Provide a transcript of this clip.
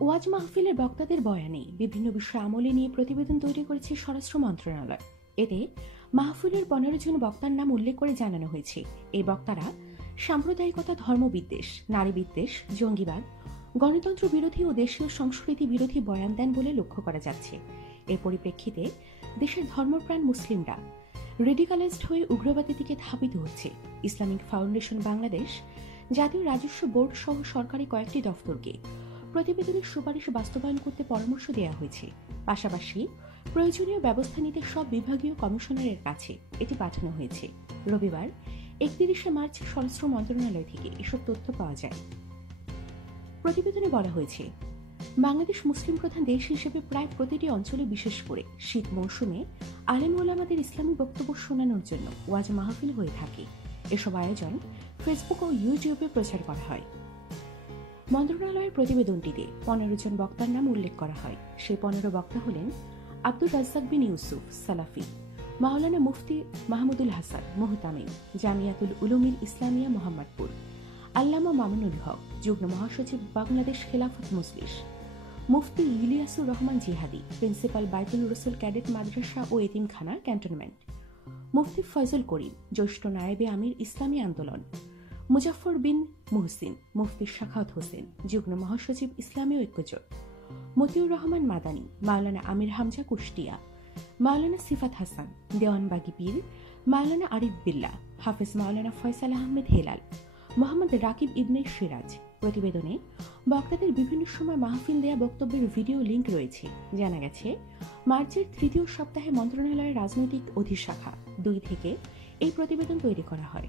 ওয়াজ মাহফিলের বক্তাদের বয়ানে বিভিন্ন বিষয় আমলে নিয়ে প্রতিবেদন তৈরি করেছে স্বরাষ্ট্র মন্ত্রণালয়। এতে মাহফিলের পনেরো জন বক্তার নাম উল্লেখ করে জানানো হয়েছে। এই বক্তারা সাম্প্রদায়িকতা, ধর্মবিদ্বেষ নারী বিদ্বেষ জঙ্গিবাদ, গণতন্ত্র বিরোধী ও দেশীয় সংস্কৃতি বিরোধী বয়ান দেন বলে লক্ষ্য করা যাচ্ছে। এর পরিপ্রেক্ষিতে দেশের ধর্মপ্রাণ মুসলিমরা রেডিকালাইজড হয়ে উগ্রবাদের দিকে ধাবিত হচ্ছে। ইসলামিক ফাউন্ডেশন বাংলাদেশ জাতীয় রাজস্ব বোর্ড সহ সরকারি কয়েকটি দফতরকে প্রতিবেদনের সুপারিশ বাস্তবায়ন করতে পরামর্শ দেওয়া হয়েছে। পাশাপাশি প্রয়োজনীয় ব্যবস্থা নিতে সব বিভাগীয় কমিশনারের কাছে এটি পাঠানো হয়েছে। রবিবার, একত্রিশে মার্চ স্বরাষ্ট্র মন্ত্রণালয় থেকে এসব তথ্য পাওয়া যায়। প্রতিবেদনে বলা হয়েছে, বাংলাদেশ মুসলিম প্রধান দেশ হিসেবে প্রায় প্রতিটি অঞ্চলে বিশেষ করে শীত মৌসুমে আলেম ওলামাদের ইসলামী বক্তব্য শোনানোর জন্য ওয়াজ মাহফিল হয়ে থাকে। এসব আয়োজন ফেসবুক ও ইউটিউবে প্রচার করা হয়। মন্ত্রণালয়ের প্রতিবেদনটিতে পনেরো জন বক্তার নাম উল্লেখ করা হয়। সেই পনেরো বক্তা হলেন আব্দুল রাজ্জাক বিন ইউসুফ সালাফি, মাওলানা মুফতি মাহমুদুল হাসান মোহতামিম, জামিয়াতুল উলুমিল ইসলামিয়া মোহাম্মদপুর, আল্লামা মামুনুল হক, যুগ্ম মহাসচিব বাংলাদেশ খেলাফত মজলিস, মুফতি ইলিয়াসুর রহমান জিহাদি, প্রিন্সিপাল বাইতুল রসুল ক্যাডেট মাদ্রাসা ও এতিমখানা ক্যান্টনমেন্ট, মুফতি ফয়জুল করিম, জ্যেষ্ঠ নায়েবে আমির ইসলামী আন্দোলন মুজাফর বিন মুহসিন, মুফতি শাখাত হোসেন, যুগ্ম মহাসচিব ইসলামী ঐক্যজোট, মতিউর রহমান মাদানী, মাওলানা আমির হামজা কুষ্টিয়া, মাওলানা সিফাত হাসান, দেওয়ানবাগি পীর, মাওলানা আরিফ বিল্লা, হাফিজ মাওলানা ফয়সাল আহমেদ হেলাল, মোহাম্মদ রাকিব ইবনে সিরাজ। প্রতিবেদনে বক্তাদের বিভিন্ন সময় মাহফিল দেয়া বক্তব্যের ভিডিও লিঙ্ক রয়েছে। জানা গেছে, মার্চের তৃতীয় সপ্তাহে মন্ত্রণালয়ের রাজনৈতিক অধিশাখা। দুই থেকে এই প্রতিবেদন তৈরি করা হয়।